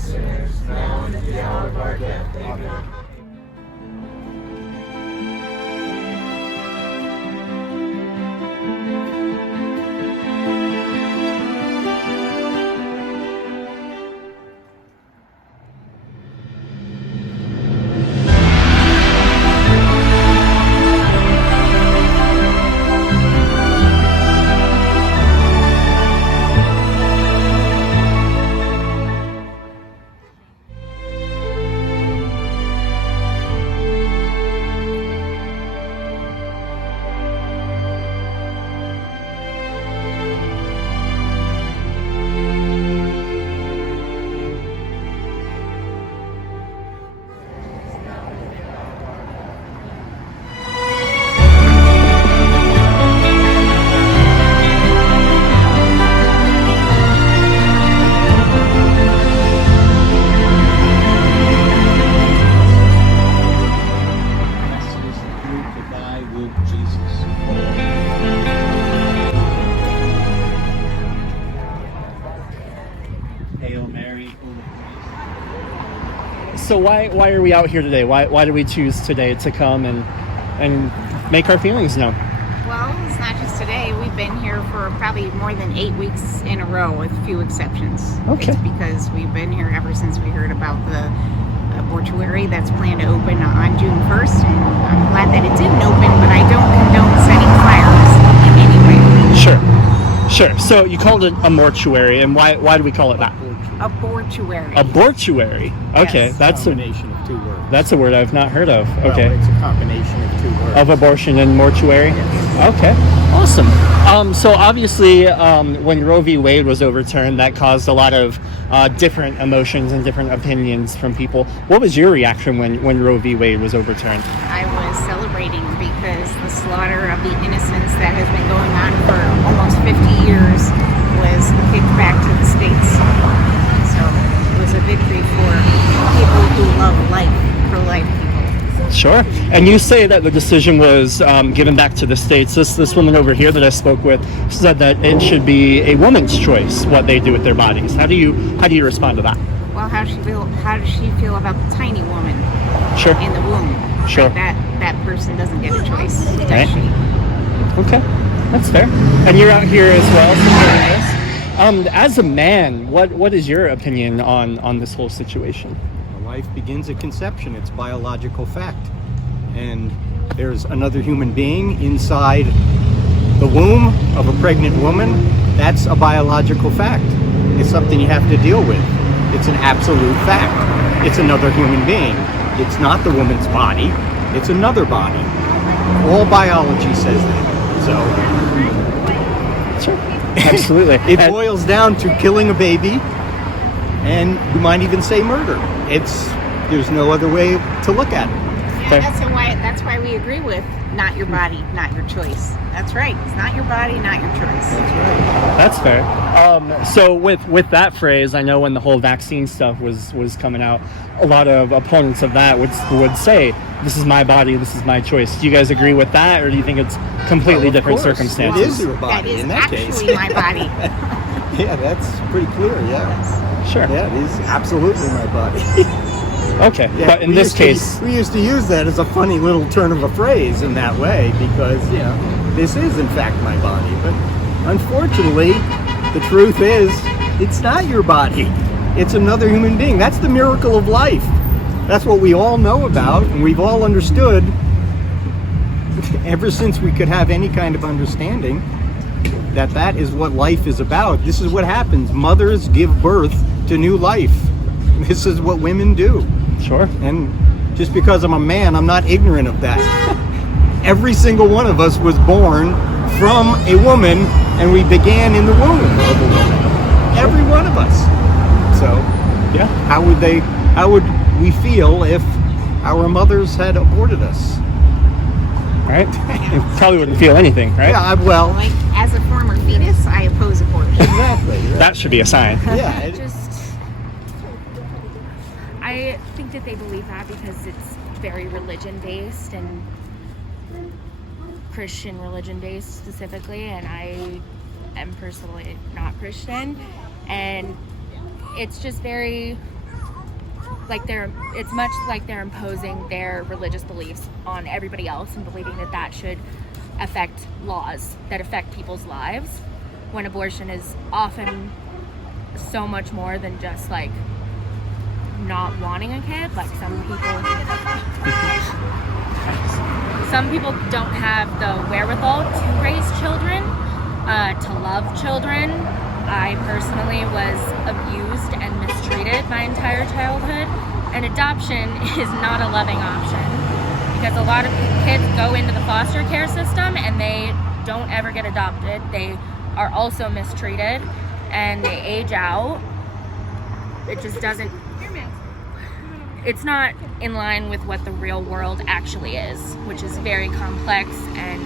sinners, now and at the hour of our death. Amen. So why are we out here today? Why do we choose today to come and make our feelings known? Well, it's not just today. We've been here for probably more than 8 weeks in a row, with few exceptions. Okay. It's because we've been here ever since we heard about the mortuary that's planned to open on June 1st, and I'm glad that it didn't open, but I don't condone setting fires in any way. Sure. So you called it a mortuary, and why do we call it that? A mortuary. A mortuary. Okay, Yes. that's a Combination of two words. that's a word I've not heard of. Okay. Well, it's a combination of two words. Of abortion and mortuary? Yes. Okay, awesome. So obviously, when Roe v. Wade was overturned, that caused a lot of different emotions and different opinions from people. What was your reaction when Roe v. Wade was overturned? I was celebrating because the slaughter of the innocents that has been going on for almost 50 years was kicked back to the states. So it was a victory for people who love life, pro-life people. Sure. And you say that the decision was given back to the states. This woman over here that I spoke with said that it should be a woman's choice what they do with their bodies. How do you respond to that? Well, how does she feel about the tiny woman Sure. in the womb? Sure. Like that person doesn't get a choice, does Right. she? Okay, that's fair. And you're out here as well supporting this. As a man, what is your opinion on this whole situation? Life begins at conception. It's biological fact. And there's another human being inside the womb of a pregnant woman. That's a biological fact. It's something you have to deal with. It's an absolute fact. It's another human being. It's not the woman's body. It's another body. All biology says that. So Sure. Absolutely. it boils down to killing a baby, and you might even say murder. There's no other way to look at it. Fair. Yeah, that's why we agree with not your body, not your choice. That's right. It's not your body, not your choice. That's fair. So with that phrase, I know when the whole vaccine stuff was coming out, a lot of opponents of that would say, "This is my body, this is my choice." Do you guys agree with that, or do you think it's completely Well, of different course. circumstances? It is your body That is in that case. actually my body. Yeah, that's pretty clear. Yeah. Sure. Yeah, it is absolutely my body. Okay. Yeah, But in we this used to- case, we used to use that as a funny little turn of a phrase in that way because, this is in fact my body. But unfortunately, the truth is, it's not your body. It's another human being. That's the miracle of life. That's what we all know about, and we've all understood ever since we could have any kind of understanding that is what life is about. This is what happens. Mothers give birth to new life. This is what women do. sure. And just because I'm a man, I'm not ignorant of that. Every single one of us was born from a woman, and we began in the womb of a woman. Every one of us. So, Yeah. how would we feel if our mothers had aborted us? Right. You probably wouldn't feel anything, right? Yeah, well, Like, as a former fetus, I oppose abortion. exactly. That should be a sign. Yeah. I think that they believe that because it's very religion based and Christian religion based specifically, and I am personally not Christian, and it's just very it's much like they're imposing their religious beliefs on everybody else and believing that should affect laws that affect people's lives, when abortion is often so much more than just like not wanting a kid. Like some people don't have the wherewithal to raise children, to love children. I personally was abused and mistreated my entire childhood, and adoption is not a loving option, because a lot of kids go into the foster care system and they don't ever get adopted. They are also mistreated and they age out. It just doesn't, it's not in line with what the real world actually is, which is very complex, and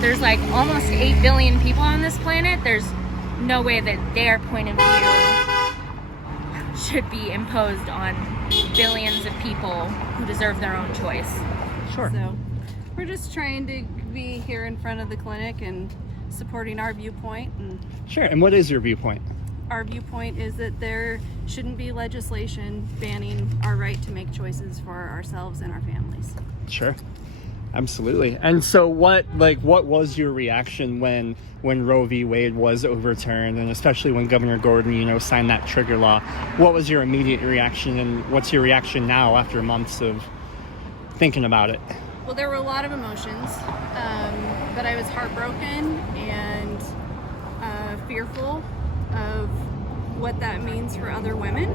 there's like almost 8 billion people on this planet. There's no way that their point of view should be imposed on billions of people who deserve their own choice. Sure. So we're just trying to be here in front of the clinic and supporting our viewpoint. And Sure. And what is your viewpoint? our viewpoint is that there shouldn't be legislation banning our right to make choices for ourselves and our families. Sure. Absolutely. And so what was your reaction when Roe v. Wade was overturned, and especially when Governor Gordon, signed that trigger law? What was your immediate reaction, and what's your reaction now after months of thinking about it? Well, there were a lot of emotions, but I was heartbroken and fearful of what that means for other women.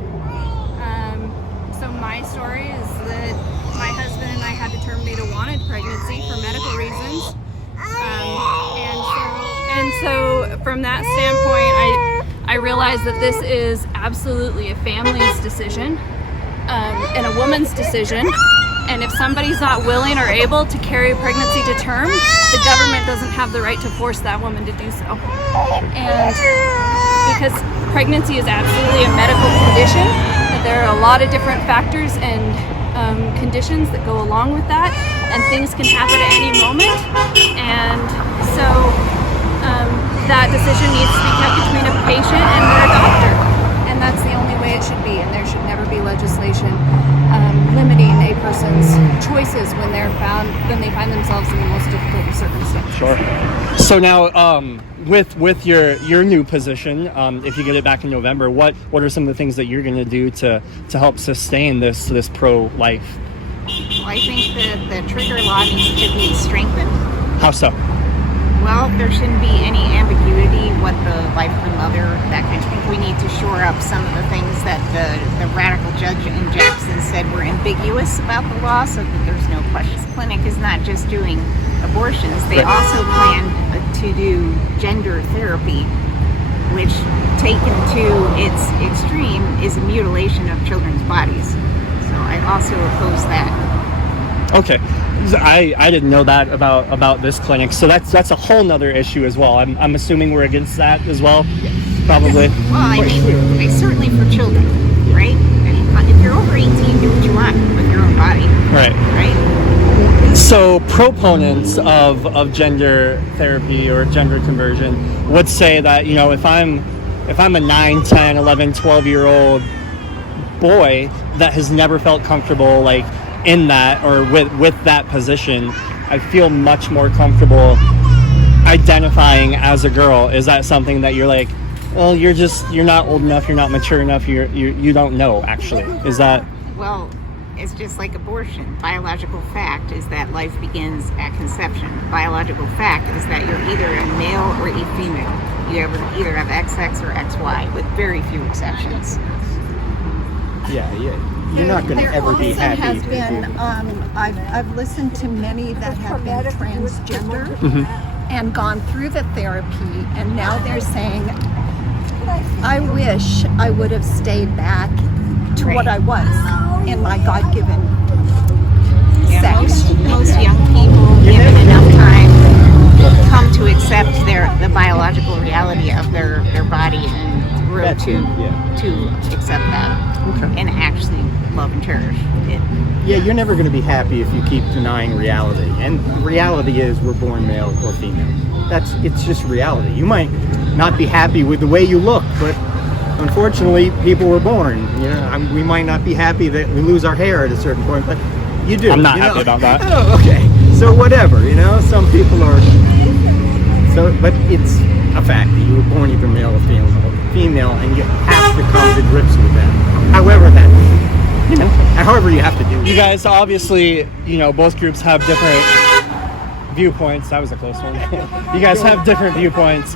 So my story is that my husband and I had to terminate a wanted pregnancy for medical reasons. And so from that standpoint, I realized that this is absolutely a family's decision and a woman's decision. And if somebody's not willing or able to carry a pregnancy to term, the government doesn't have the right to force that woman to do so. And because pregnancy is absolutely a medical condition, there are a lot of different factors and conditions that go along with that, and things can happen at any moment. And so that decision needs to be kept between a patient and their doctor. And that's the only way it should be, and there should never be legislation limiting a person's choices when they find themselves in the most difficult of circumstances. Sure. So now, with your new position, if you get it back in November, what are some of the things that you're going to do to help sustain this pro-life? Well, I think that the trigger law needs to be strengthened. How so? Well, there shouldn't be any ambiguity what the life of the mother, that kind of thing. We need to shore up some of the things that the radical judge in Jackson said were ambiguous about the law, so that there's no question. This clinic is not just doing abortions. They also plan to do gender therapy, which taken to its extreme is a mutilation of children's bodies. So I also oppose that. Okay. I didn't know that about this clinic, so that's a whole nother issue as well. I'm assuming we're against that as well. Probably. Well, I mean, certainly for children, right? If you're over 18, do what you want with your own body. Right. Right? So proponents of gender therapy or gender conversion would say that, if I'm a 9, 10, 11, 12-year-old boy that has never felt comfortable like in that or with that position, I feel much more comfortable identifying as a girl. Is that something that you're like, well, you're not old enough, you're not mature enough, you don't know actually? Is that? Well, it's just like abortion. Biological fact is that life begins at conception. Biological fact is that you're either a male or a female. You either have XX or XY, with very few exceptions. Yeah. You're not going to ever be happy. There also has been, I've listened to many that have been transgender and gone through the therapy, and now they're saying, I wish I would have stayed back to what I was in my God-given sex. Most young people, given enough time, come to accept the biological reality of their body and grow to accept that. Okay. And actually love and cherish it. Yeah, you're never going to be happy if you keep denying reality. And reality is we're born male or female. It's just reality. You might not be happy with the way you look, but unfortunately, people were born. You know, we might not be happy that we lose our hair at a certain point, but you do. I'm not you know? happy about that. Oh, okay. So whatever, you know, some people are. So, but it's a fact that you were born either male or female, and you have to come to grips with that. However that, you know, however you have to do it. You guys obviously, you know, both groups have different viewpoints. That was a close one. You guys have different viewpoints.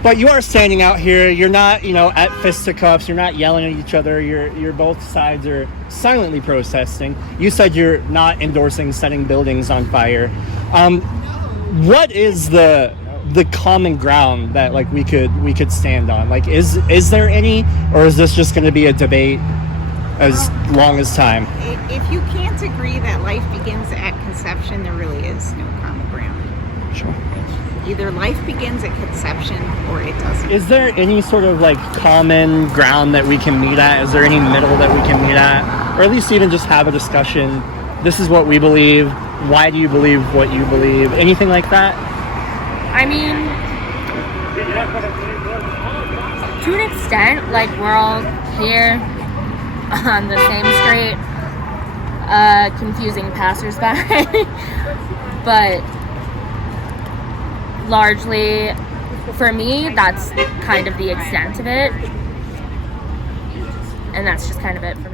But you are standing out here. You're not, you know, at fisticuffs. You're not yelling at each other. You're both sides are silently protesting. You said you're not endorsing setting buildings on fire. What is the common ground that like we could stand on? Like, is there any, or is this just going to be a debate as long as time? If you can't agree that life begins at conception, there really is no common ground. Sure. Either life begins at conception or it doesn't. Is there any sort of like common ground that we can meet at? Is there any middle that we can meet at? Or at least even just have a discussion. This is what we believe. Why do you believe what you believe? Anything like that? I mean, to an extent, like we're all here on the same street, confusing passersby. But largely, for me, that's kind of the extent of it. And that's just kind of it for